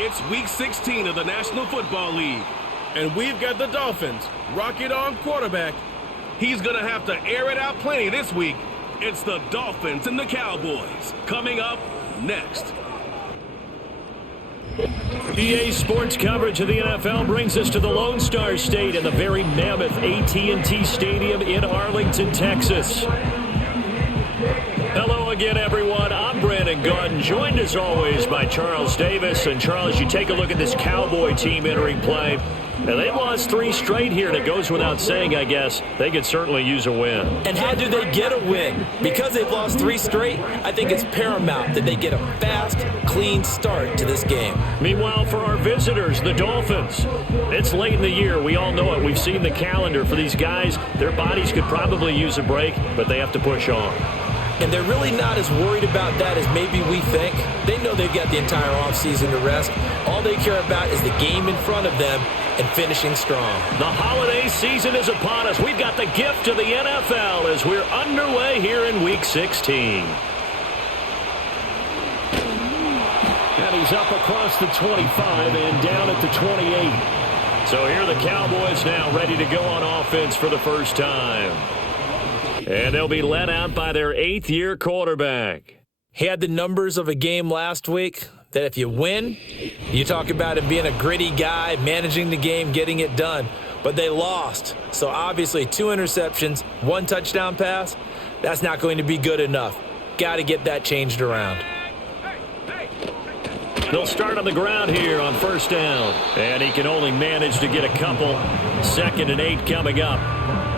It's Week 16 of the National Football League, and we've got the Dolphins, rocket arm quarterback. He's going to have to air it out plenty this week. It's the Dolphins and the Cowboys coming up next. EA Sports coverage of the NFL brings us to the Lone Star State in the very mammoth AT&T Stadium in Arlington, Texas. Hello again, everyone. I'm Brandon Gaudin, joined as always by Charles Davis. And Charles, you take a look at this Cowboy team entering play. Now, they've lost 3 straight here, and it goes without saying, I guess, they could certainly use a win. And how do they get a win? Because they've lost 3 straight, I think it's paramount that they get a fast, clean start to this game. Meanwhile, for our visitors, the Dolphins, it's late in the year. We all know it. We've seen the calendar for these guys. Their bodies could probably use a break, but they have to push on. And they're really not as worried about that as maybe we think. They know they've got the entire offseason to rest. All they care about is the game in front of them and finishing strong. The holiday season is upon us. We've got the gift of the NFL as we're underway here in Week 16. And he's up across the 25 and down at the 28. So here are the Cowboys now ready to go on offense for the first time. And they'll be led out by their 8th-year quarterback. He had the numbers of a game last week that if you win, you talk about him being a gritty guy, managing the game, getting it done. But they lost. So obviously 2 interceptions, 1 touchdown pass, that's not going to be good enough. Got to get that changed around. They'll start on the ground here on first down. And he can only manage to get a couple. 2nd and 8 coming up.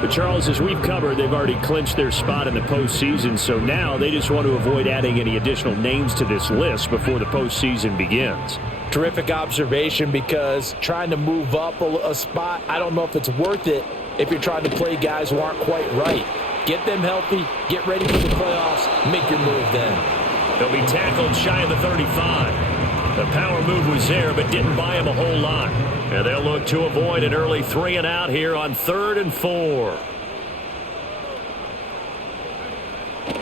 But, Charles, as we've covered, they've already clinched their spot in the postseason, so now they just want to avoid adding any additional names to this list before the postseason begins. Terrific observation, because trying to move up a spot, I don't know if it's worth it if you're trying to play guys who aren't quite right. Get them healthy, get ready for the playoffs, make your move then. They'll be tackled shy of the 35. The power move was there, but didn't buy him a whole lot. And they'll look to avoid an early 3 and out here on 3rd and 4.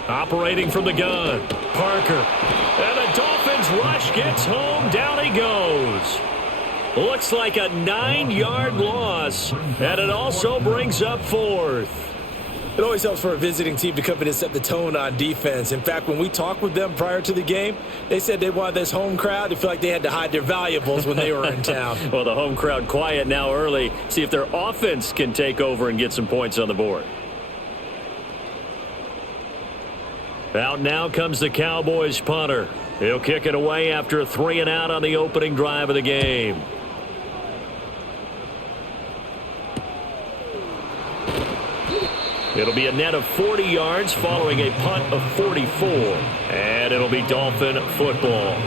Operating from the gun, Parker. And the Dolphins rush gets home. Down he goes. Looks like a 9-yard loss. And it also brings up 4th. It always helps for a visiting team to come in and set the tone on defense. In fact, when we talked with them prior to the game, they said they wanted this home crowd to feel like they had to hide their valuables when they were in town. Well, the home crowd quiet now early. See if their offense can take over and get some points on the board. Out now comes the Cowboys punter. He'll kick it away after a 3 and out on the opening drive of the game. It'll be a net of 40 yards following a punt of 44. And it'll be Dolphin football.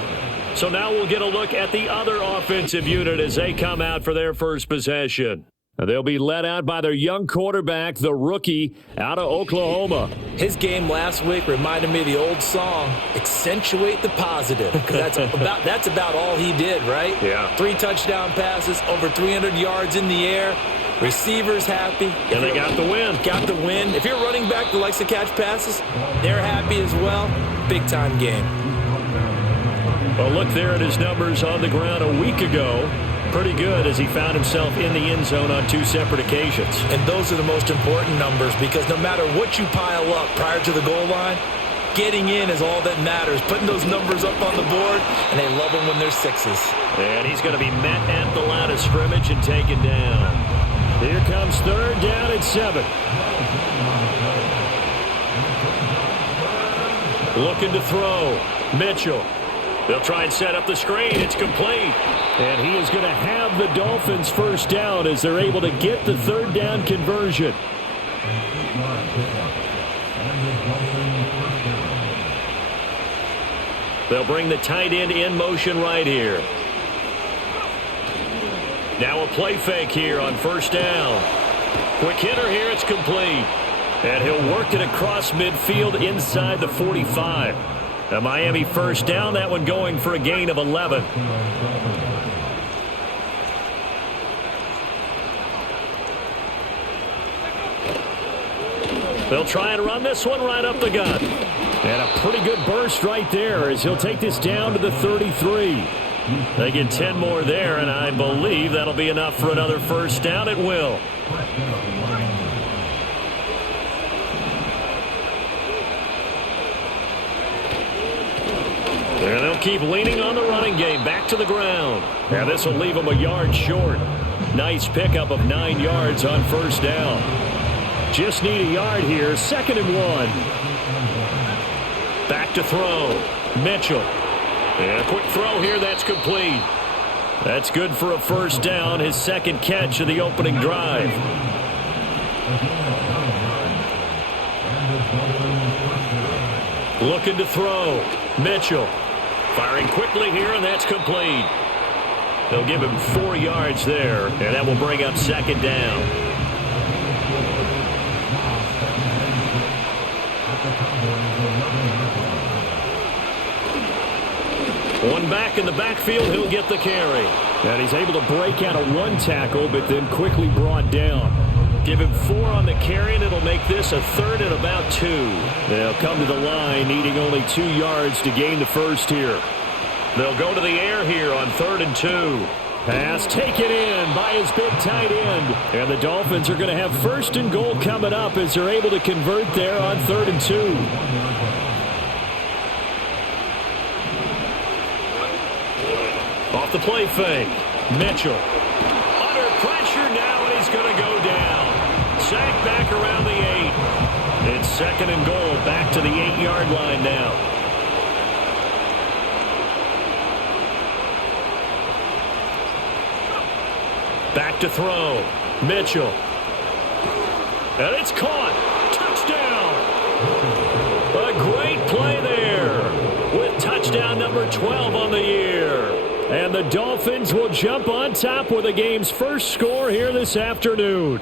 So now we'll get a look at the other offensive unit as they come out for their first possession. They'll be led out by their young quarterback, the rookie, out of Oklahoma. His game last week reminded me of the old song, Accentuate the Positive. Because that's about all he did, right? Yeah. 3 touchdown passes, over 300 yards in the air. Receivers happy. And they got the win. Got the win. If you're a running back that likes to catch passes, they're happy as well. Big-time game. Well, look there at his numbers on the ground a week ago. Pretty good as he found himself in the end zone on 2 separate occasions. And those are the most important numbers, because no matter what you pile up prior to the goal line, getting in is all that matters. Putting those numbers up on the board, and they love them when they're 6s. And he's going to be met at the line of scrimmage and taken down. Here comes 3rd down and 7. Looking to throw. Mitchell. They'll try and set up the screen. It's complete. And he is going to have the Dolphins first down as they're able to get the 3rd down conversion. They'll bring the tight end in motion right here. Now a play fake here on first down. Quick hitter here, it's complete. And he'll work it across midfield inside the 45. A Miami first down, that one going for a gain of 11. They'll try and run this one right up the gut. And a pretty good burst right there as he'll take this down to the 33. They get 10 more there, and I believe that'll be enough for another first down. It will. And they'll keep leaning on the running game. Back to the ground. Now this will leave them a yard short. Nice pickup of 9 yards on first down. Just need a yard here. 2nd and 1. Back to throw. Mitchell. And a quick throw here. That's complete. That's good for a first down. His 2nd catch of the opening drive. Looking to throw. Mitchell. Firing quickly here, and that's complete. They'll give him 4 yards there, and that will bring up 2nd down. One back in the backfield, he'll get the carry. And he's able to break out of 1 tackle, but then quickly brought down. Give him 4 on the carry, and it'll make this a 3rd and about 2. They'll come to the line, needing only 2 yards to gain the first here. They'll go to the air here on 3rd and 2. Pass taken in by his big tight end. And the Dolphins are going to have 1st and goal coming up as they're able to convert there on 3rd and 2. Off the play fake. Mitchell. Under pressure now, and he's going to go down. Sacked back around the 8. It's 2nd and goal. Back to the 8-yard line now. Back to throw. Mitchell. And it's caught. Touchdown. A great play there with touchdown number 12 on the year. And the Dolphins will jump on top with the game's first score here this afternoon.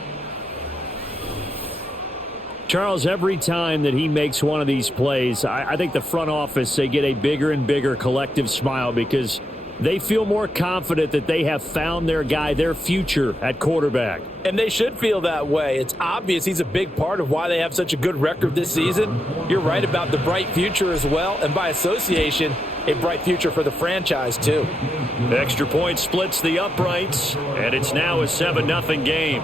Charles, every time that he makes one of these plays, I think the front office, they get a bigger and bigger collective smile because they feel more confident that they have found their guy, their future at quarterback. And they should feel that way. It's obvious he's a big part of why they have such a good record this season. You're right about the bright future as well, and by association, a bright future for the franchise too. The extra point splits the uprights, and it's now a 7-0 game.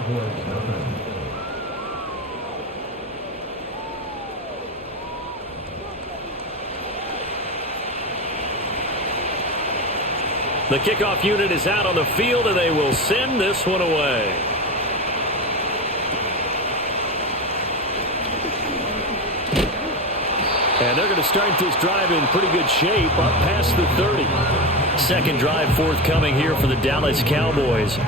The kickoff unit is out on the field, and they will send this one away. And they're going to start this drive in pretty good shape, up past the 30. Second drive forthcoming here for the Dallas Cowboys.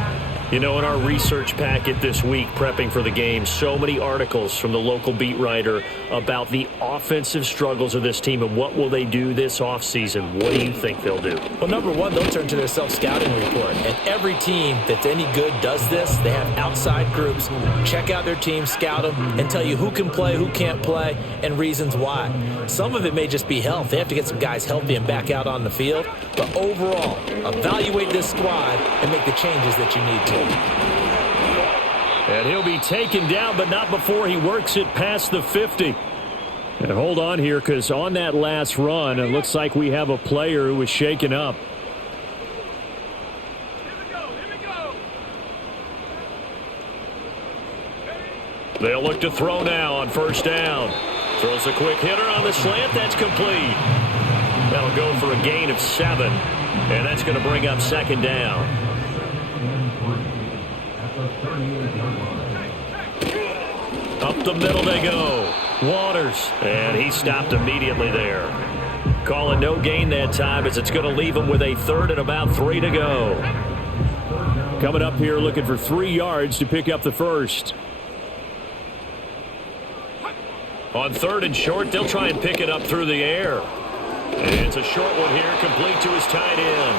You know, in our research packet this week, prepping for the game, so many articles from the local beat writer about the offensive struggles of this team and what will they do this offseason. What do you think they'll do? Well, number one, they'll turn to their self-scouting report. And every team that's any good does this. They have outside groups. Check out their team, scout them, and tell you who can play, who can't play, and reasons why. Some of it may just be health. They have to get some guys healthy and back out on the field. But overall, evaluate this squad and make the changes that you need to. And he'll be taken down, but not before he works it past the 50. And hold on here, because on that last run, it looks like we have a player who was shaken up. They'll look to throw now on first down. Throws a quick hitter on the slant. That's complete. That'll go for a gain of 7. And that's going to bring up second down. Up the middle they go. Waters. And he stopped immediately there. Calling no gain that time as it's going to leave him with a 3rd and about 3 to go. Coming up here looking for 3 yards to pick up the first. On 3rd and short, they'll try and pick it up through the air. And it's a short one here, complete to his tight end.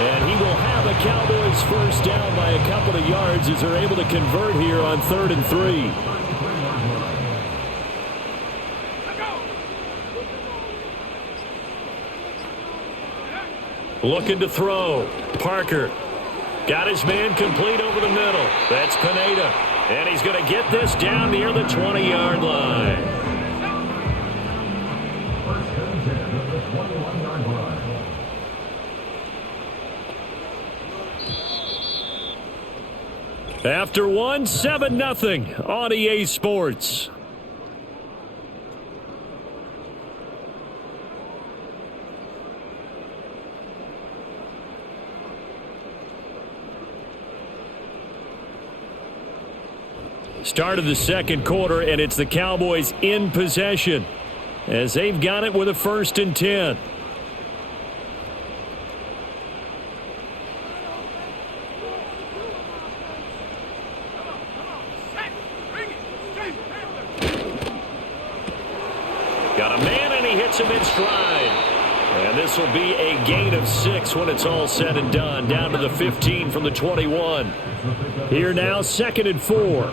And he will have a Cowboys first down by a couple of yards as they're able to convert here on 3rd and 3. Looking to throw. Parker got his man complete over the middle. That's Pineda. And he's going to get this down near the 20-yard line. After one, 7-0 on EA Sports. Start of the second quarter, and it's the Cowboys in possession as they've got it with a 1st and 10. Got a man, and he hits him in stride. And this will be a gain of 6 when it's all said and done, down to the 15 from the 21. Here now, 2nd and 4.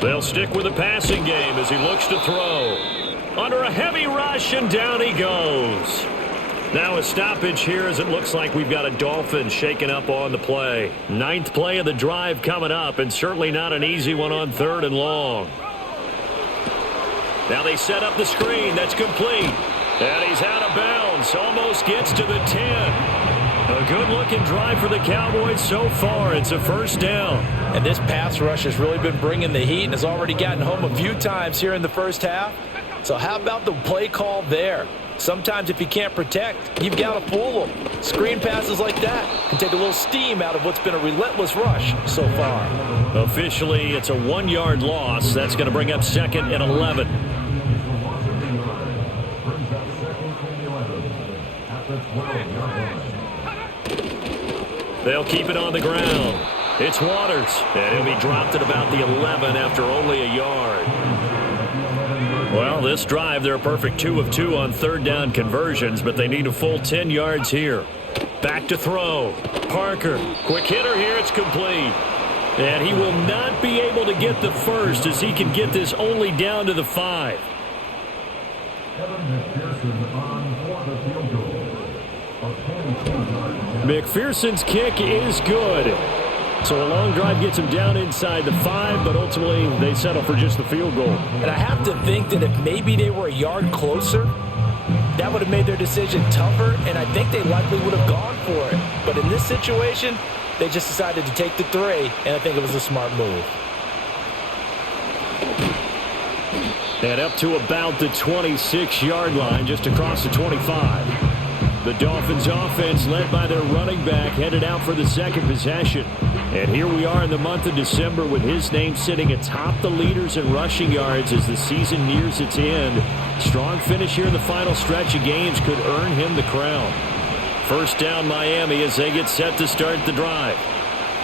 They'll stick with the passing game as he looks to throw. Under a heavy rush, and down he goes. Now a stoppage here as it looks like we've got a Dolphins shaken up on the play. 9th play of the drive coming up, and certainly not an easy one on 3rd and long. Now they set up the screen. That's complete. And he's out of bounds. Almost gets to the 10. A good-looking drive for the Cowboys so far. It's a 1st down. And this pass rush has really been bringing the heat and has already gotten home a few times here in the first half. So how about the play call there? Sometimes if you can't protect, you've got to fool them. Screen passes like that can take a little steam out of what's been a relentless rush so far. Officially, it's a 1-yard loss. That's going to bring up 2nd and 11. They'll keep it on the ground. It's Waters, and he'll be dropped at about the 11 after only a yard. Well, this drive, they're a perfect 2 of 2 on 3rd down conversions, but they need a full 10 yards here. Back to throw. Parker, quick hitter here, it's complete. And he will not be able to get the first as he can get this only down to the 5. McPherson's kick is good. So a long drive gets him down inside the 5, but ultimately they settle for just the field goal. And I have to think that if maybe they were a yard closer, that would have made their decision tougher, and I think they likely would have gone for it. But in this situation, they just decided to take the 3, and I think it was a smart move. And up to about the 26-yard line, just across the 25. The Dolphins offense led by their running back headed out for the 2nd possession. And here we are in the month of December with his name sitting atop the leaders in rushing yards as the season nears its end. Strong finish here in the final stretch of games could earn him the crown. 1st down Miami as they get set to start the drive.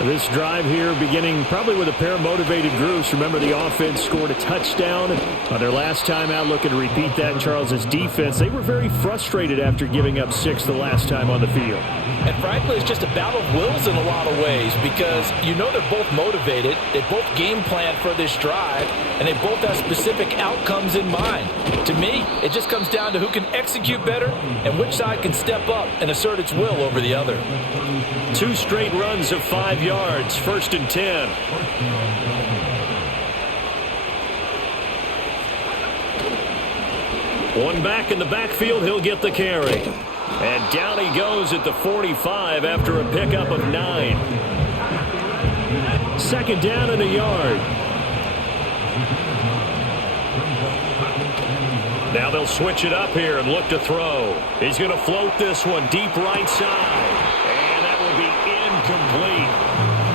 This drive here beginning probably with a pair of motivated groups. Remember, the offense scored a touchdown on their last time out, looking to repeat that in Charles's defense. They were very frustrated after giving up 6 the last time on the field. And frankly, it's just a battle of wills in a lot of ways because you know they're both motivated, they both game plan for this drive, and they both have specific outcomes in mind. To me, it just comes down to who can execute better and which side can step up and assert its will over the other. 2 straight runs of 5 yards, 1st and 10. One back in the backfield, he'll get the carry. And down he goes at the 45 after a pickup of 9. 2nd down and a yard. Now they'll switch it up here and look to throw. He's going to float this one deep right side. And that will be incomplete.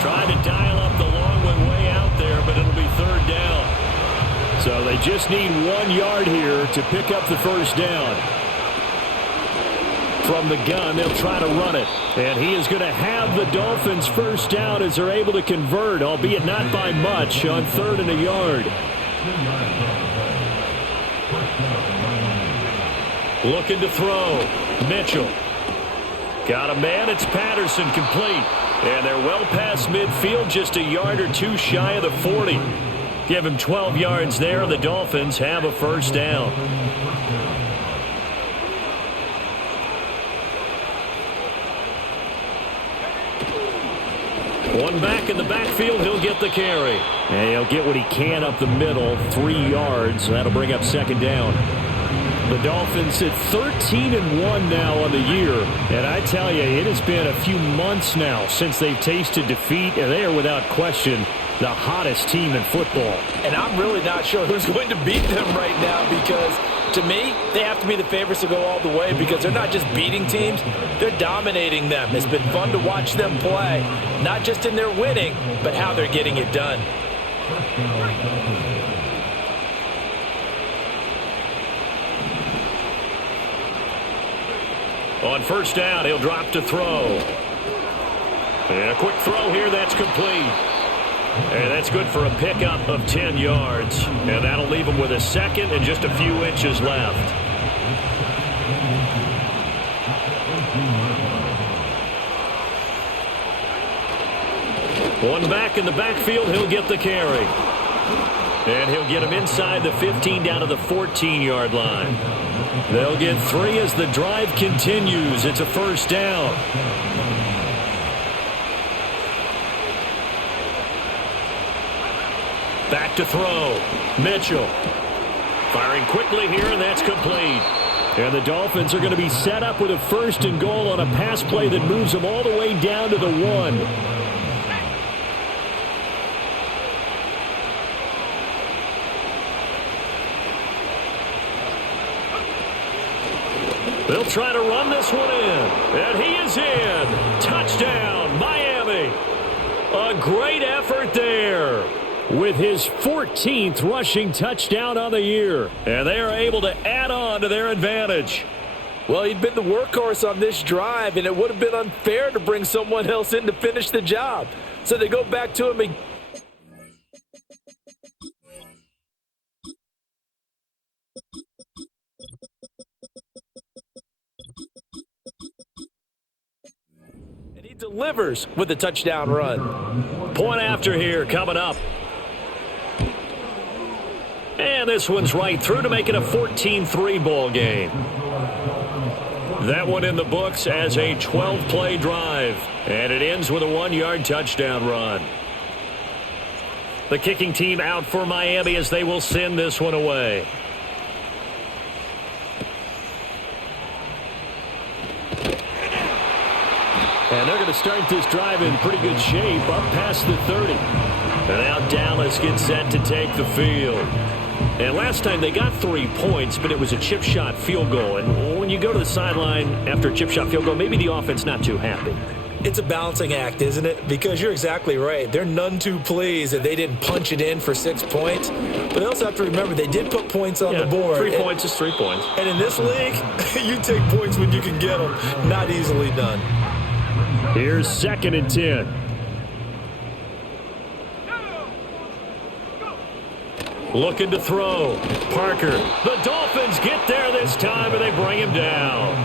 Trying to dial up the long one way out there, but it'll be 3rd down. So they just need 1 yard here to pick up the 1st down. From the gun, they'll try to run it. And he is going to have the Dolphins' 1st down as they're able to convert, albeit not by much, on 3rd and a yard. Looking to throw. Mitchell. Got a man. It's Patterson, complete. And they're well past midfield, just a yard or 2 shy of the 40. Give him 12 yards there, and the Dolphins have a 1st down. One back in the backfield, he'll get the carry. And he'll get what he can up the middle, 3 yards. That'll bring up 2nd down. The Dolphins at 13-1 now on the year. And I tell you, it has been a few months now since they've tasted defeat, and they are without question the hottest team in football. And I'm really not sure who's going to beat them right now, because to me, they have to be the favorites to go all the way, because they're not just beating teams, they're dominating them. It's been fun to watch them play, not just in their winning, but how they're getting it done. On first down, he'll drop to throw. And a quick throw here, that's complete. And that's good for a pickup of 10 yards. And that'll leave him with a second and just a few inches left. One back in the backfield, he'll get the carry. And he'll get him inside the 15 down to the 14-yard line. They'll get 3 as the drive continues. It's a first down. Back to throw. Mitchell. Firing quickly here, and that's complete. And the Dolphins are going to be set up with a first and goal on a pass play that moves them all the way down to the 1. They'll try to run this one in. And he is in. Touchdown, Miami. A great effort there with his 14th rushing touchdown on the year. And they are able to add on to their advantage. Well, he'd been the workhorse on this drive, and it would have been unfair to bring someone else in to finish the job. So they go back to him again. Delivers with a touchdown run. Point after here coming up. And this one's right through to make it a 14-3 ball game. That one in the books as a 12-play drive. And it ends with a 1-yard touchdown run. The kicking team out for Miami as they will send this one away. And they're going to start this drive in pretty good shape up past the 30. And now Dallas gets set to take the field. And last time they got 3 points, but it was a chip shot field goal. And when you go to the sideline after a chip shot field goal, maybe the offense not too happy. It's a balancing act, isn't it? Because you're exactly right. They're none too pleased that they didn't punch it in for 6 points. But they also have to remember they did put points on the board. 3 points is 3 points. And in this league, you take points when you can get them. Not easily done. Here's 2nd and 10. Looking to throw. Parker. The Dolphins get there this time, and they bring him down.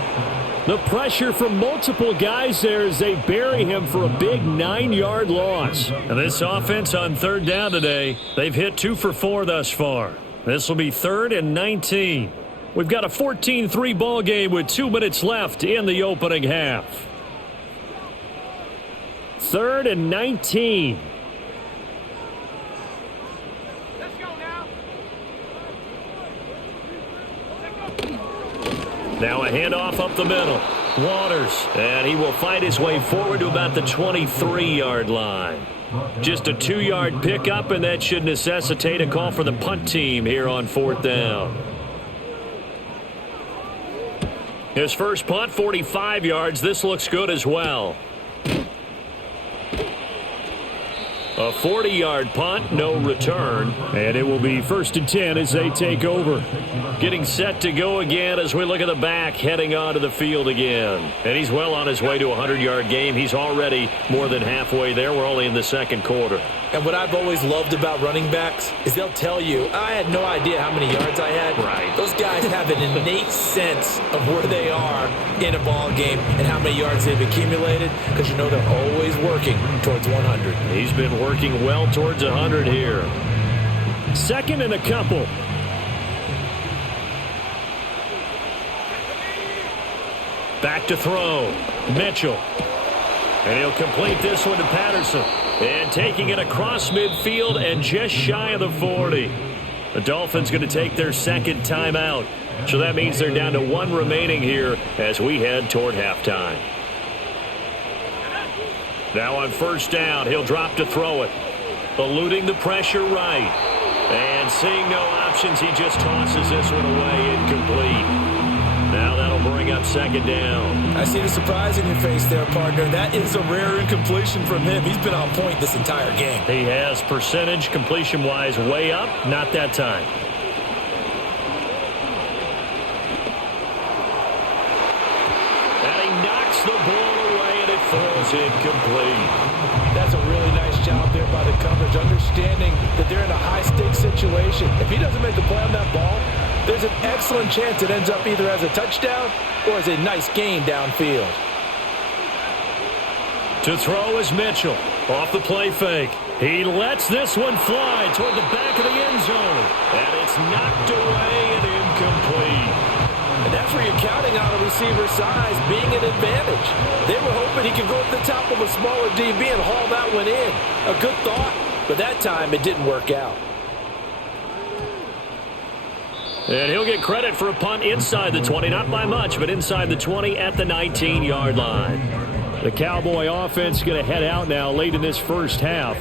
The pressure from multiple guys there as they bury him for a big 9-yard loss. And this offense on 3rd down today, they've hit 2 for 4 thus far. This will be 3rd and 19. We've got a 14-3 ball game with 2 minutes left in the opening half. 3rd and 19. Let's go now. Now a handoff up the middle. Waters. And he will find his way forward to about the 23-yard line. Just a 2-yard pickup, and that should necessitate a call for the punt team here on 4th down. His first punt, 45 yards. This looks good as well. A 40-yard punt, no return. And it will be 1st and 10 as they take over. Getting set to go again as we look at the back heading onto the field again. And he's well on his way to a 100-yard game. He's already more than halfway there. We're only in the 2nd quarter. And what I've always loved about running backs is they'll tell you, I had no idea how many yards I had. Right. Those guys have an innate sense of where they are in a ball game and how many yards they've accumulated, because you know they're always working towards 100. He's been working well towards 100 here. 2nd and a couple. Back to throw. Mitchell. And he'll complete this one to Patterson. And taking it across midfield and just shy of the 40. The Dolphins going to take their 2nd timeout. So that means they're down to one remaining here as we head toward halftime. Now on first down, he'll drop to throw it. Eluding the pressure right. And seeing no options, he just tosses this one away, incomplete. Now that'll bring up second down. I see the surprise in your face there, partner. That is a rare incompletion from him. He's been on point this entire game. He has percentage completion-wise way up, not that time. And he knocks the ball away, and it falls incomplete. That's a really nice job there by the coverage, understanding that they're in a high-stakes situation. If he doesn't make a play on that ball, there's an excellent chance it ends up either as a touchdown or as a nice gain downfield. To throw is Mitchell. Off the play fake. He lets this one fly toward the back of the end zone. And it's knocked away and incomplete. And that's where you're counting on a receiver's size being an advantage. They were hoping he could go at the top of a smaller DB and haul that one in. A good thought, but that time it didn't work out. And he'll get credit for a punt inside the 20, not by much, but inside the 20 at the 19-yard line. The Cowboy offense going to head out now late in this first half.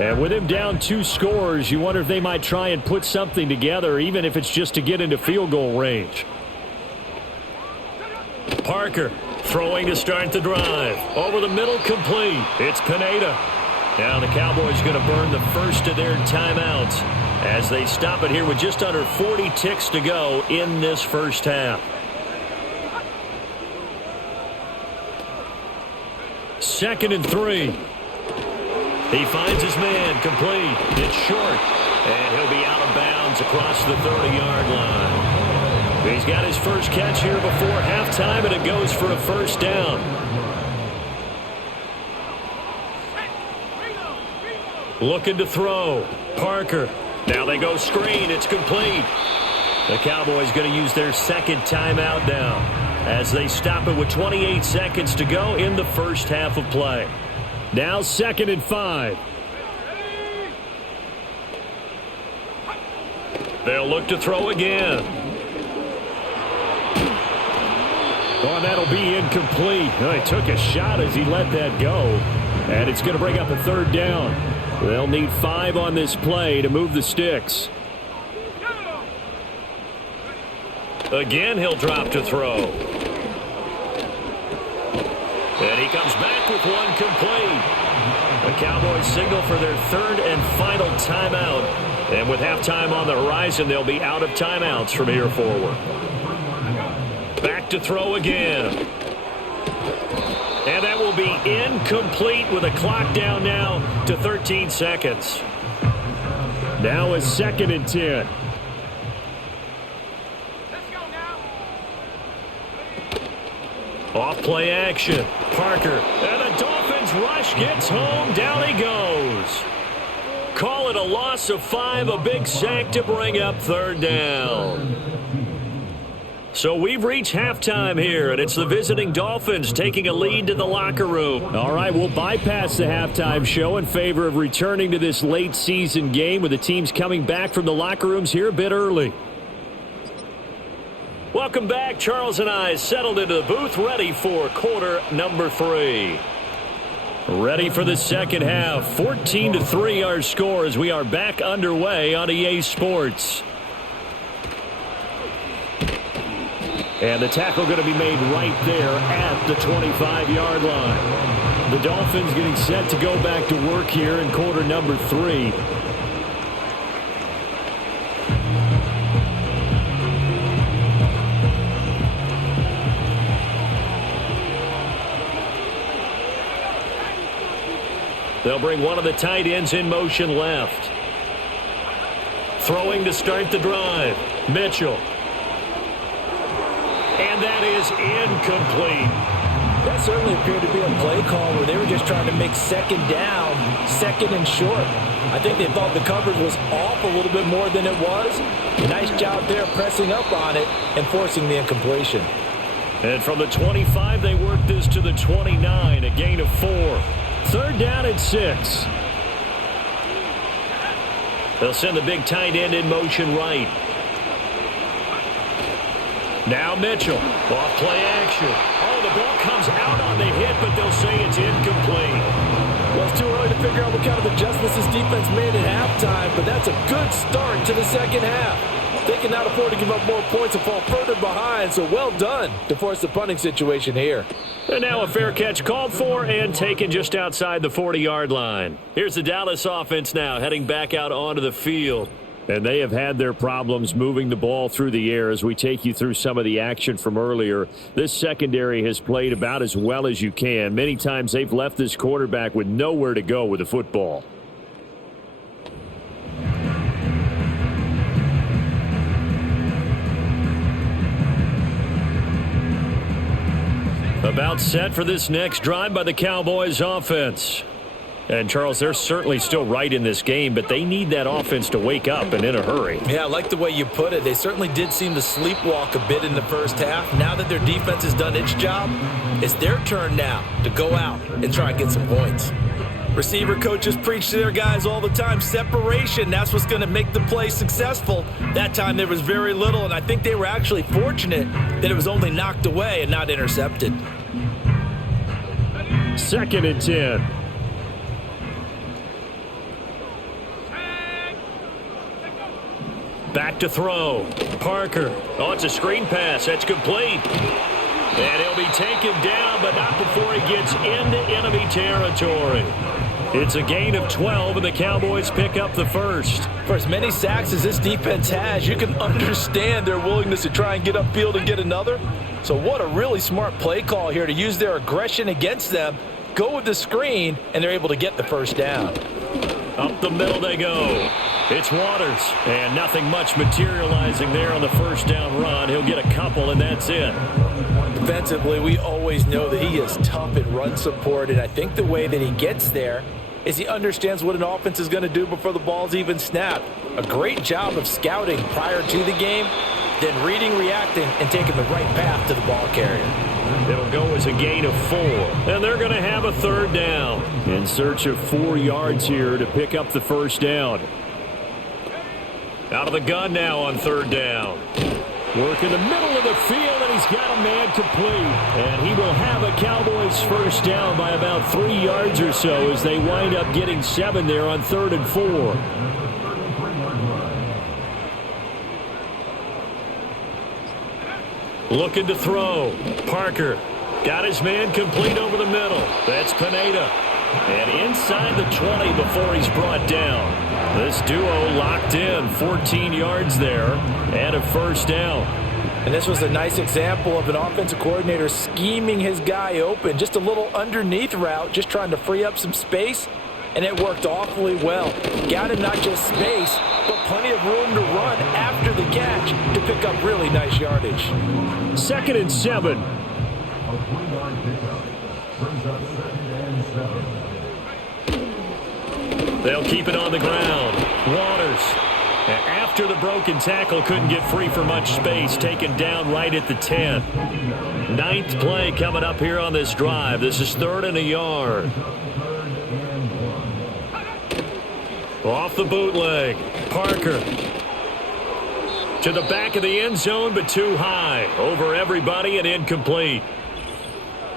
And with him down 2 scores, you wonder if they might try and put something together, even if it's just to get into field goal range. Parker throwing to start the drive. Over the middle, complete. It's Pineda. Now the Cowboys going to burn the first of their timeouts as they stop it here with just under 40 ticks to go in this first half. Second and 3. He finds his man, complete. It's short, and he'll be out of bounds across the 30-yard line. He's got his first catch here before halftime, and it goes for a first down. Looking to throw. Parker. Now they go screen. It's complete. The Cowboys going to use their second timeout now as they stop it with 28 seconds to go in the first half of play. Now 2nd and 5. They'll look to throw again. Oh, that'll be incomplete. Oh, he took a shot as he let that go. And it's going to bring up a third down. They'll need 5 on this play to move the sticks. Again, he'll drop to throw. And he comes back with one complete. The Cowboys signal for their third and final timeout. And with halftime on the horizon, they'll be out of timeouts from here forward. Back to throw again. And that will be incomplete with a clock down now to 13 seconds. Now is 2nd and 10. Let's go now. Off play action. Parker. And the Dolphins rush gets home. Down he goes. Call it a loss of 5. A big sack to bring up third down. So we've reached halftime here, and it's the visiting Dolphins taking a lead to the locker room. All right, we'll bypass the halftime show in favor of returning to this late season game with the teams coming back from the locker rooms here a bit early. Welcome back. Charles and I settled into the booth, ready for quarter number 3. Ready for the second half. 14-3 our score as we are back underway on EA Sports. And the tackle going to be made right there at the 25-yard line. The Dolphins getting set to go back to work here in quarter number 3. They'll bring one of the tight ends in motion left. Throwing to start the drive. Mitchell. And that is incomplete. That certainly appeared to be a play call where they were just trying to make second down, second and short. I think they thought the coverage was off a little bit more than it was. Nice job there pressing up on it and forcing the incompletion. And from the 25, they work this to the 29, a gain of 4. Third down and 6. They'll send the big tight end in motion right. Now Mitchell. Off play action. Oh, the ball comes out on the hit, but they'll say it's incomplete. Well, it's too early to figure out what kind of adjustments this defense made at halftime, but that's a good start to the second half. They can not afford to give up more points and fall further behind, so well done to force the punting situation here. And now a fair catch called for and taken just outside the 40-yard line. Here's the Dallas offense now heading back out onto the field. And they have had their problems moving the ball through the air as we take you through some of the action from earlier. This secondary has played about as well as you can. Many times they've left this quarterback with nowhere to go with the football. About set for this next drive by the Cowboys offense. And, Charles, they're certainly still right in this game, but they need that offense to wake up and in a hurry. Yeah, I like the way you put it. They certainly did seem to sleepwalk a bit in the first half. Now that their defense has done its job, it's their turn now to go out and try and get some points. Receiver coaches preach to their guys all the time. Separation, that's what's going to make the play successful. That time there was very little, and I think they were actually fortunate that it was only knocked away and not intercepted. 2nd and 10. Back to throw. Parker. Oh, it's a screen pass. That's complete. And he'll be taken down, but not before he gets into enemy territory. It's a gain of 12, and the Cowboys pick up the first. For as many sacks as this defense has, you can understand their willingness to try and get upfield and get another. So what a really smart play call here to use their aggression against them, go with the screen, and they're able to get the first down. Up the middle they go. It's Waters, and nothing much materializing there on the first down run. He'll get a couple, and that's it. Defensively, we always know that he is tough in run support, and I think the way that he gets there is he understands what an offense is going to do before the ball's even snapped. A great job of scouting prior to the game, then reading, reacting, and taking the right path to the ball carrier. It'll go as a gain of 4, and they're going to have a third down. In search of 4 yards here to pick up the first down. Out of the gun now on third down. Work in the middle of the field, and he's got a man complete. And he will have a Cowboys first down by about 3 yards or so as they wind up getting 7 there on 3rd and 4. Looking to throw. Parker got his man complete over the middle. That's Pineda. And inside the 20 before he's brought down. This duo locked in, 14 yards there, and a first down. And this was a nice example of an offensive coordinator scheming his guy open. Just a little underneath route, just trying to free up some space, and it worked awfully well. Got him not just space, but plenty of room to run after the catch to pick up really nice yardage. 2nd and 7. They'll keep it on the ground. Waters, after the broken tackle, couldn't get free for much space. Taken down right at the 10. 9th play coming up here on this drive. This is 3rd and a yard. Off the bootleg. Parker. To the back of the end zone, but too high. Over everybody and incomplete.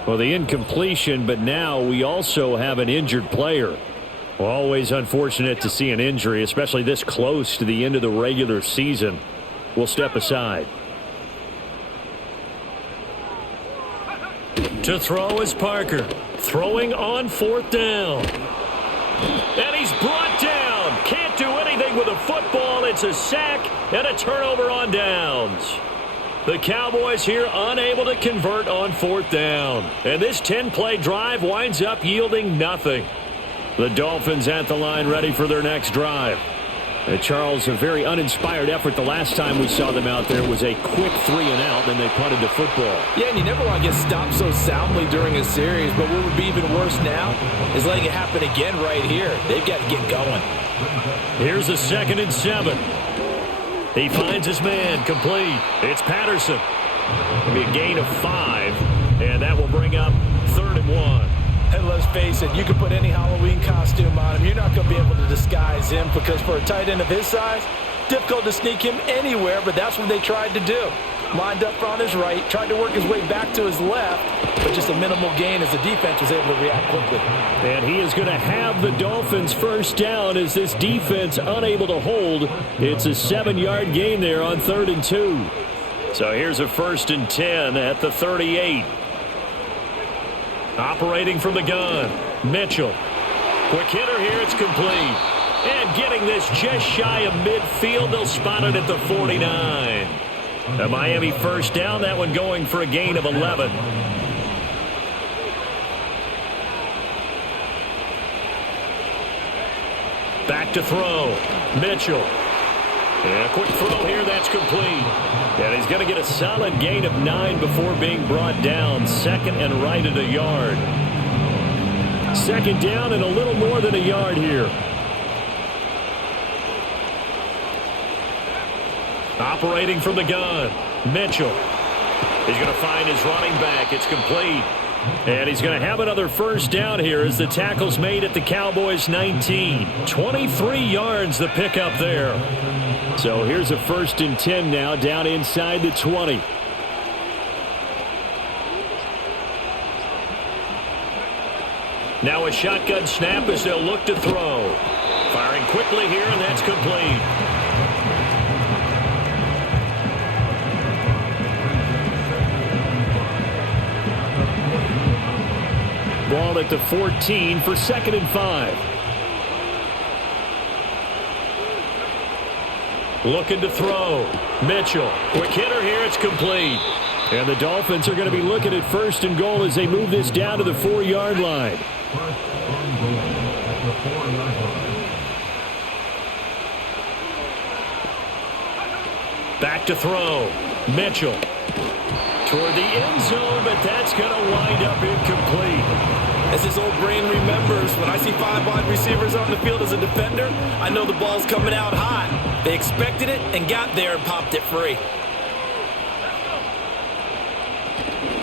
Well, the incompletion, but now we also have an injured player. Always unfortunate to see an injury, especially this close to the end of the regular season. We'll step aside. To throw is Parker. Throwing on 4th down. And he's brought down. Can't do anything with a football. It's a sack and a turnover on downs. The Cowboys here unable to convert on 4th down. And this 10-play drive winds up yielding nothing. The Dolphins at the line ready for their next drive. Charles, a very uninspired effort the last time we saw them out there was a quick 3-and-out, then they punted the football. Yeah, and you never want to get stopped so soundly during a series, but what would be even worse now is letting it happen again right here. They've got to get going. Here's a 2nd and 7. He finds his man complete. It's Patterson. It'll be a gain of 5, and that will bring up 3rd and 1. And let's face it, you can put any Halloween costume on him. You're not going to be able to disguise him because for a tight end of his size, difficult to sneak him anywhere, but that's what they tried to do. Lined up on his right, tried to work his way back to his left, but just a minimal gain as the defense was able to react quickly. And he is going to have the Dolphins first down as this defense unable to hold. It's a 7-yard gain there on 3rd and 2. So here's a 1st and 10 at the 38. Operating from the gun, Mitchell. Quick hitter here, it's complete. And getting this just shy of midfield, they'll spot it at the 49. A Miami first down, that one going for a gain of 11. Back to throw. Mitchell. And a quick throw here, that's complete. And he's going to get a solid gain of 9 before being brought down. 2nd and right at a yard. 2nd down and a little more than a yard here. Operating from the gun, Mitchell. He's going to find his running back. It's complete. And he's going to have another first down here as the tackle's made at the Cowboys 19. 23 yards the pickup there. So here's a 1st and 10 now down inside the 20. Now a shotgun snap as they'll look to throw. Firing quickly here, and that's complete. Ball at the 14 for 2nd and 5. Looking to throw. Mitchell. Quick hitter here. It's complete. And the Dolphins are going to be looking at 1st and goal as they move this down to the 4-yard line. Back to throw. Mitchell. Toward the end zone, but that's going to wind up incomplete. As his old brain remembers, when I see 5 wide receivers on the field as a defender, I know the ball's coming out hot. They expected it and got there and popped it free.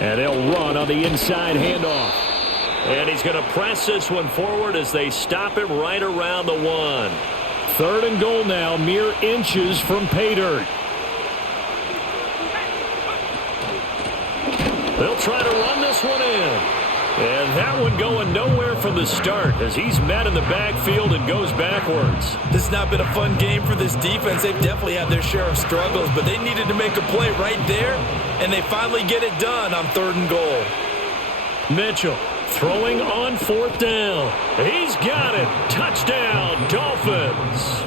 And they'll run on the inside handoff. And he's going to press this one forward as they stop him right around the 1. 3rd and goal now, mere inches from pay dirt. They'll try to run this one in. And that one going nowhere from the start as he's met in the backfield and goes backwards. This has not been a fun game for this defense. They've definitely had their share of struggles, but they needed to make a play right there, and they finally get it done on 3rd and goal. Mitchell throwing on 4th down. He's got it. Touchdown, Dolphins.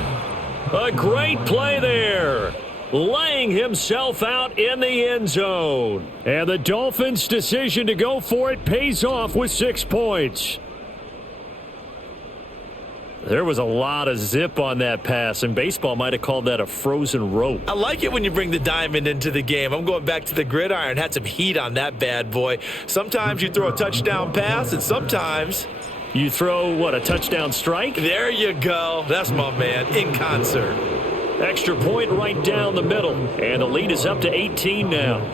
A great play there. Laying himself out in the end zone. And the Dolphins' decision to go for it pays off with 6 points. There was a lot of zip on that pass, and baseball might have called that a frozen rope. I like it when you bring the diamond into the game. I'm going back to the gridiron. Had some heat on that bad boy. Sometimes you throw a touchdown pass, and sometimes you throw, what, a touchdown strike? There you go. That's my man, in concert. Extra point right down the middle. And the lead is up to 18 now.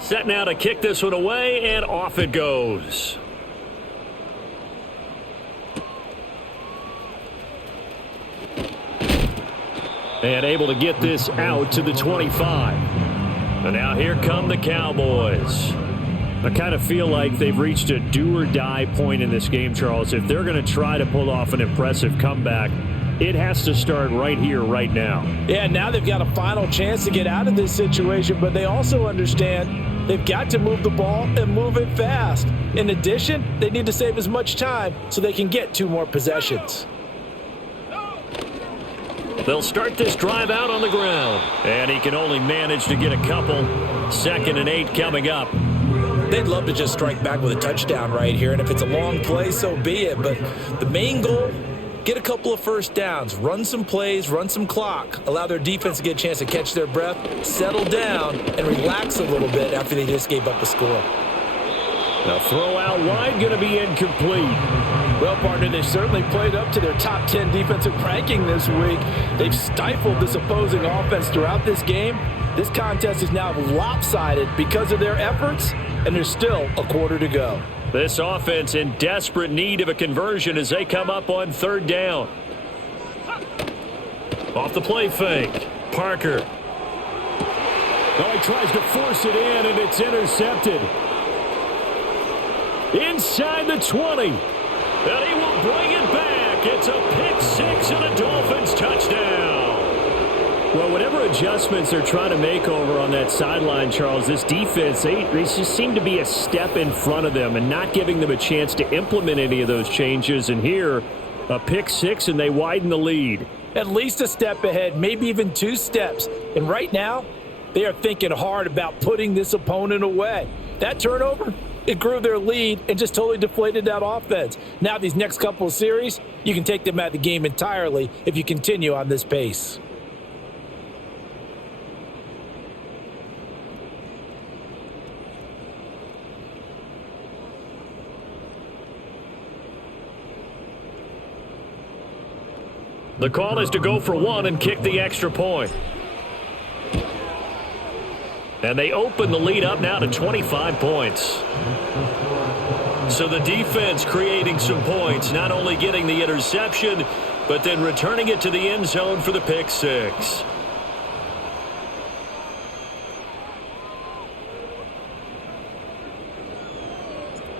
Set now to kick this one away, and off it goes. And able to get this out to the 25. And now here come the Cowboys. I kind of feel like they've reached a do-or-die point in this game, Charles. If they're going to try to pull off an impressive comeback, it has to start right here, right now. Yeah, now they've got a final chance to get out of this situation, but they also understand they've got to move the ball and move it fast. In addition, they need to save as much time so they can get 2 more possessions. They'll start this drive out on the ground. And he can only manage to get a couple. 2nd and 8 coming up. They'd love to just strike back with a touchdown right here, and if it's a long play, so be it. But the main goal, get a couple of first downs, run some plays, run some clock, allow their defense to get a chance to catch their breath, settle down, and relax a little bit after they just gave up a score. Now throw out wide, going to be incomplete. Well, partner, they certainly played up to their top 10 defensive ranking this week. They've stifled this opposing offense throughout this game. This contest is now lopsided because of their efforts, and there's still a quarter to go. This offense in desperate need of a conversion as they come up on third down. Off the play fake. Parker. Oh, he tries to force it in, and it's intercepted. Inside the 20. And he will bring it back. It's a pick six and a Dolphins touchdown. Well, whatever adjustments they're trying to make over on that sideline, Charles, this defense, they just seem to be a step in front of them and not giving them a chance to implement any of those changes. And here, a pick six, and they widen the lead. At least a step ahead, maybe even 2 steps. And right now, they are thinking hard about putting this opponent away. That turnover, it grew their lead and just totally deflated that offense. Now these next couple of series, you can take them out of the game entirely if you continue on this pace. The call is to go for 1 and kick the extra point. And they open the lead up now to 25 points. So the defense creating some points, not only getting the interception, but then returning it to the end zone for the pick six.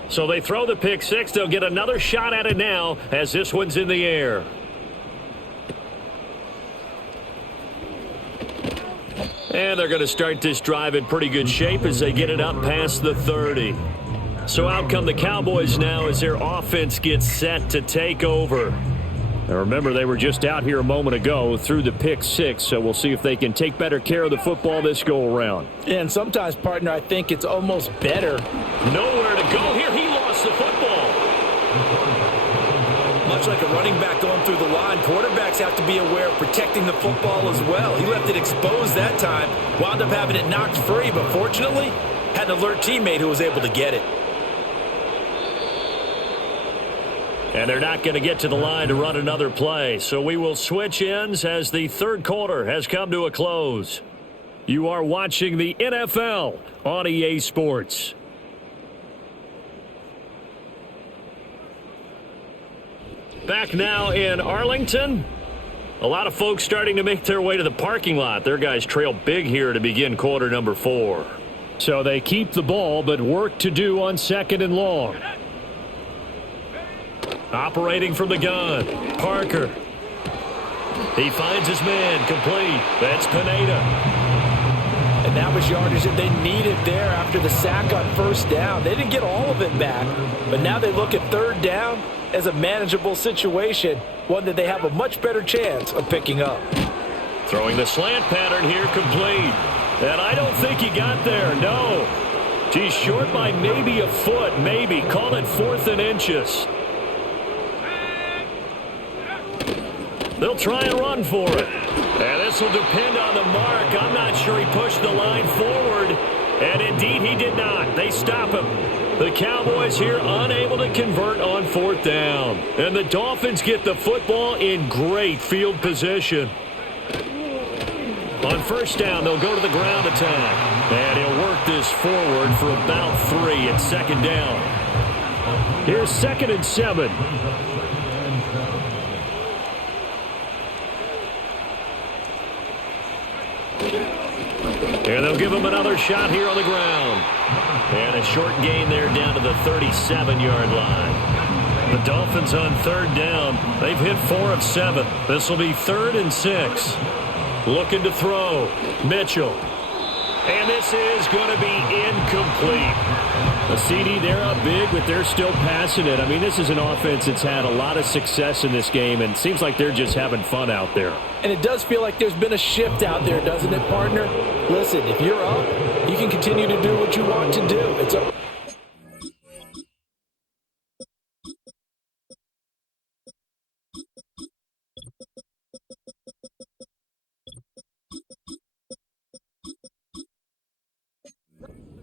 So they throw the pick six. They'll get another shot at it now as this one's in the air. And they're going to start this drive in pretty good shape as they get it up past the 30. So out come the Cowboys now as their offense gets set to take over. Now remember, they were just out here a moment ago through the pick six, so we'll see if they can take better care of the football this go-around. And sometimes, partner, I think it's almost better. Nowhere to go here. He lost the football. Much like a running back going through the line, quarterbacks have to be aware of protecting the football as well. He left it exposed that time, wound up having it knocked free, but fortunately, had an alert teammate who was able to get it. And they're not going to get to the line to run another play, so we will switch ends as the third quarter has come to a close. You are watching the NFL on EA Sports. Back now in Arlington. A lot of folks starting to make their way to the parking lot. Their guys trail big here to begin quarter number 4. So they keep the ball, but work to do on second and long. Operating from the gun, Parker. He finds his man, complete. That's Pineda. And that was yardage that they needed there after the sack on first down. They didn't get all of it back, but now they look at third down as a manageable situation, one that they have a much better chance of picking up. Throwing the slant pattern here, complete. And I don't think he got there, no. He's short by maybe a foot, maybe. Call it 4th and inches. They'll try and run for it. And this will depend on the mark. I'm not sure he pushed the line forward. And indeed, he did not. They stop him. The Cowboys here unable to convert on 4th down. And the Dolphins get the football in great field position. On first down, they'll go to the ground attack. And he'll work this forward for about 3 at second down. Here's 2nd and 7. And they'll give him another shot here on the ground. And a short gain there down to the 37-yard line. The Dolphins on 3rd down. They've hit 4 of 7. This will be 3rd and 6. Looking to throw. Mitchell. And this is going to be incomplete. The CD, they're up big, but they're still passing it. I mean, this is an offense that's had a lot of success in this game, and it seems like they're just having fun out there. And it does feel like there's been a shift out there, doesn't it, partner? Listen, if you're up, you can continue to do what you want to do. It's a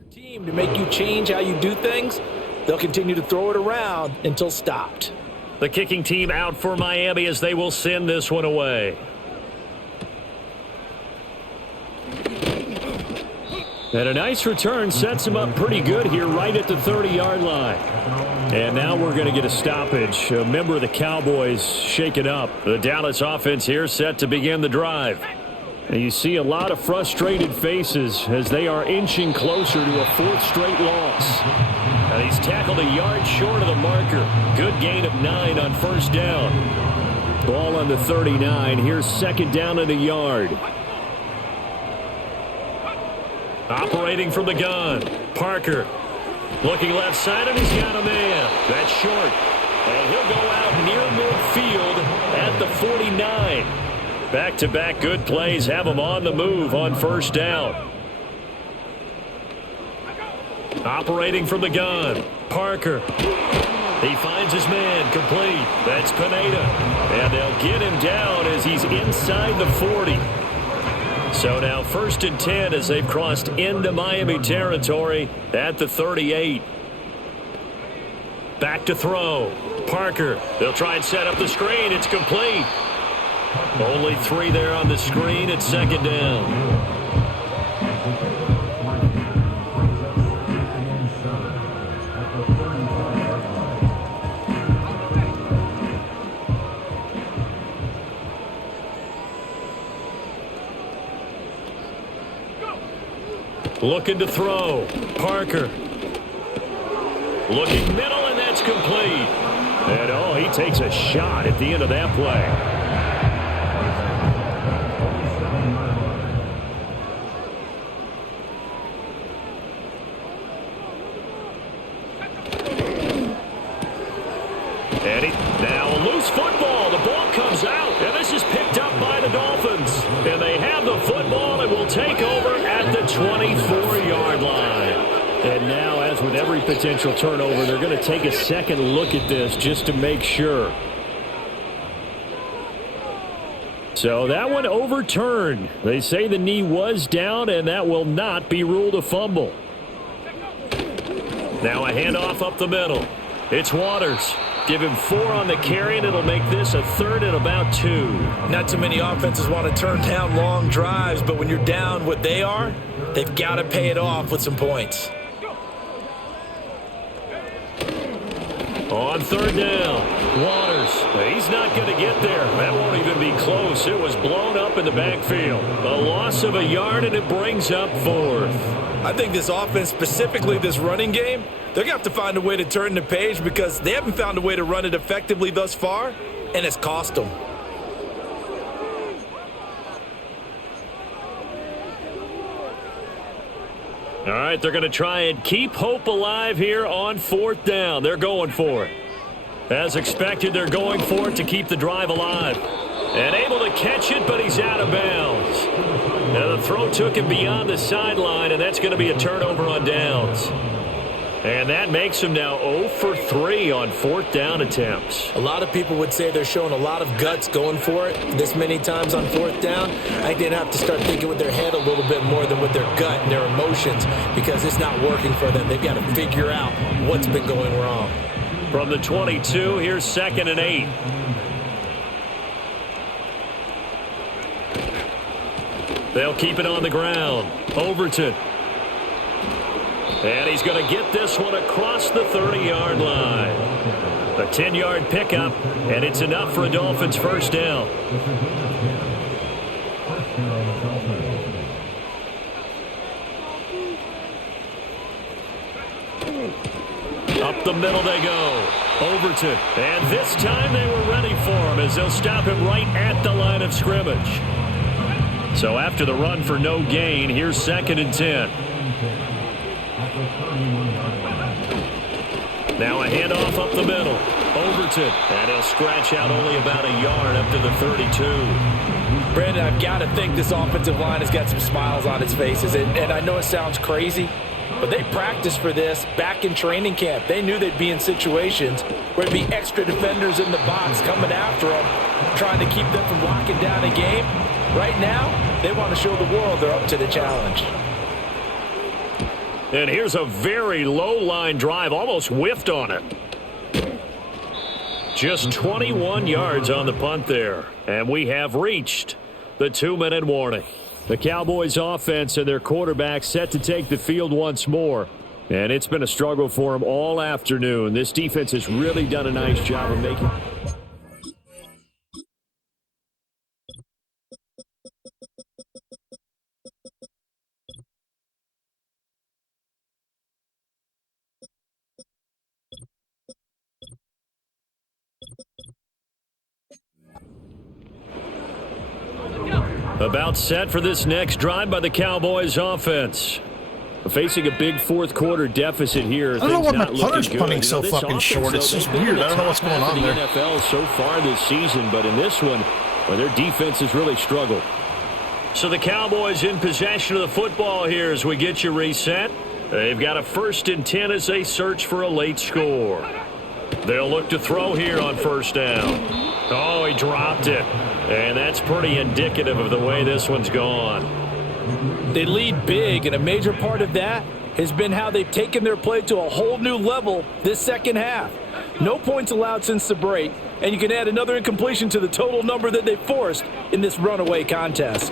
team to make you change how you do things. They'll continue to throw it around until stopped. The kicking team out for Miami as they will send this one away. And a nice return sets him up pretty good here right at the 30-yard line. And now we're going to get a stoppage. A member of the Cowboys shaken up. The Dallas offense here set to begin the drive. And you see a lot of frustrated faces as they are inching closer to a fourth straight loss. And he's tackled a yard short of the marker. Good gain of 9 on first down. Ball on the 39. Here's second down and a yard. Operating from the gun. Parker looking left side, and he's got a man. That's short. And he'll go out near midfield at the 49. Back-to-back good plays have him on the move on first down. Operating from the gun. Parker. He finds his man complete. That's Pineda. And they'll get him down as he's inside the 40. So now 1st and 10 as they've crossed into Miami territory at the 38. Back to throw. Parker. They'll try and set up the screen. It's complete. Only 3 there on the screen at second down. Looking to throw. Parker. Looking middle, and that's complete. And, oh, he takes a shot at the end of that play. And now a loose football. The ball comes out, and this is picked up by the Dolphins. And they have the football and will take over at the 24-yard line. And now, as with every potential turnover, they're going to take a second look at this just to make sure. So that one overturned. They say the knee was down, and that will not be ruled a fumble. Now a handoff up the middle. It's Waters. Give him 4 on the carry, and it'll make this a 3rd and about 2. Not too many offenses want to turn down long drives, but when you're down what they are, they've got to pay it off with some points. On 3rd down, Waters. He's not going to get there. That won't even be close. It was blown up in the backfield. A loss of a yard, and it brings up 4th. I think this offense, specifically this running game, they're going to have to find a way to turn the page because they haven't found a way to run it effectively thus far, and it's cost them. All right, they're going to try and keep hope alive here on 4th down. They're going for it. As expected, they're going for it to keep the drive alive. And able to catch it, but he's out of bounds. Now the throw took him beyond the sideline, and that's going to be a turnover on downs. And that makes him now 0 for 3 on 4th down attempts. A lot of people would say they're showing a lot of guts going for it this many times on 4th down. I think they'd have to start thinking with their head a little bit more than with their gut and their emotions because it's not working for them. They've got to figure out what's been going wrong. From the 22, here's 2nd and 8. They'll keep it on the ground. Overton. And he's going to get this one across the 30-yard line. A 10-yard pickup, and it's enough for a Dolphins first down. Up the middle they go. Overton. And this time they were ready for him as they'll stop him right at the line of scrimmage. So after the run for no gain, here's 2nd and 10. Now a handoff up the middle. Overton. And he'll scratch out only about a yard up to the 32. Brandon, I've got to think this offensive line has got some smiles on its faces. And I know it sounds crazy, but they practiced for this back in training camp. They knew they'd be in situations where there'd be extra defenders in the box coming after them, trying to keep them from locking down a game. Right now, they want to show the world they're up to the challenge. And here's a very low line drive, almost whiffed on it. Just 21 yards on the punt there. And we have reached the 2-minute warning. The Cowboys offense and their quarterback set to take the field once more. And it's been a struggle for them all afternoon. This defense has really done a nice job of making... About set for this next drive by the Cowboys offense. Facing a big fourth quarter deficit here. I don't know why my punter's punting so fucking short. It's just weird. I don't know what's going on there. The NFL so far this season, but in this one, well, their defense has really struggled. So the Cowboys in possession of the football here as we get you reset. They've got a 1st and 10 as they search for a late score. They'll look to throw here on 1st down. Oh, he dropped it. And that's pretty indicative of the way this one's gone. They lead big, and a major part of that has been how they've taken their play to a whole new level this second half. No points allowed since the break, and you can add another incompletion to the total number that they forced in this runaway contest.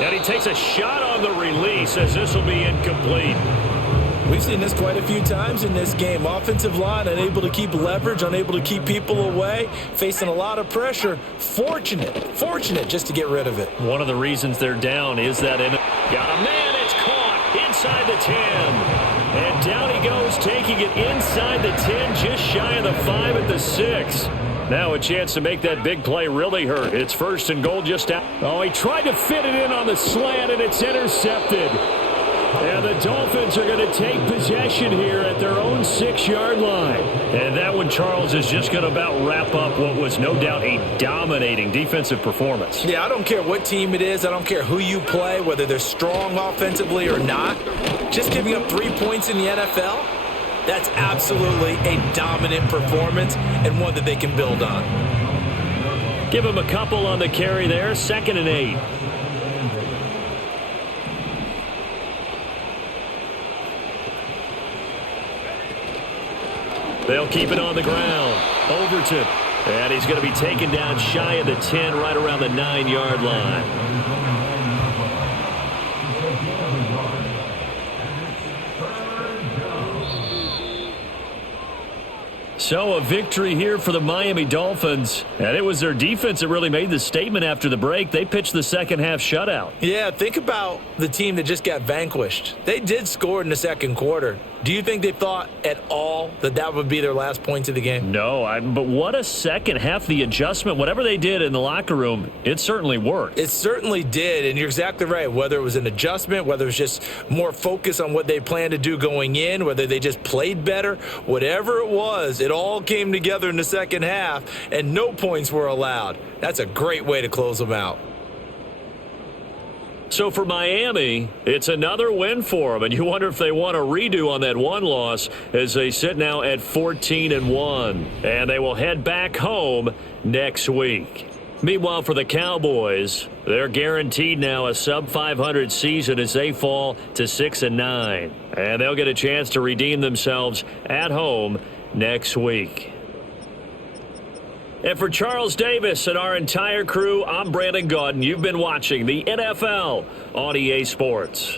And he takes a shot on the release as this will be incomplete. We've seen this quite a few times in this game. Offensive line unable to keep leverage, unable to keep people away, facing a lot of pressure. Fortunate just to get rid of it. One of the reasons they're down is that got a man, it's caught inside the 10. And down he goes, taking it inside the 10, just shy of the 5 at the 6. Now a chance to make that big play really hurt. It's 1st and goal just out. Oh, he tried to fit it in on the slant, and it's intercepted. And the Dolphins are going to take possession here at their own 6-yard line. And that one, Charles, is just going to about wrap up what was no doubt a dominating defensive performance. Yeah, I don't care what team it is. I don't care who you play, whether they're strong offensively or not. Just giving up 3 points in the NFL, that's absolutely a dominant performance and one that they can build on. Give him a couple on the carry there, 2nd and 8. They'll keep it on the ground. Overton. And he's going to be taken down shy of the 10, right around the 9-yard line. So a victory here for the Miami Dolphins. And it was their defense that really made the statement after the break. They pitched the second half shutout. Yeah, think about the team that just got vanquished. They did score in the second quarter. Do you think they thought at all that that would be their last points of the game? No, but what a second half. The adjustment, whatever they did in the locker room, it certainly worked. It certainly did, and you're exactly right. Whether it was an adjustment, whether it was just more focus on what they planned to do going in, whether they just played better, whatever it was, it all came together in the second half, and no points were allowed. That's a great way to close them out. So for Miami, it's another win for them, and you wonder if they want a redo on that one loss as they sit now at 14-1, and they will head back home next week. Meanwhile, for the Cowboys, they're guaranteed now a sub-500 season as they fall to 6-9, and they'll get a chance to redeem themselves at home next week. And for Charles Davis and our entire crew, I'm Brandon Gaudin. You've been watching the NFL on EA Sports.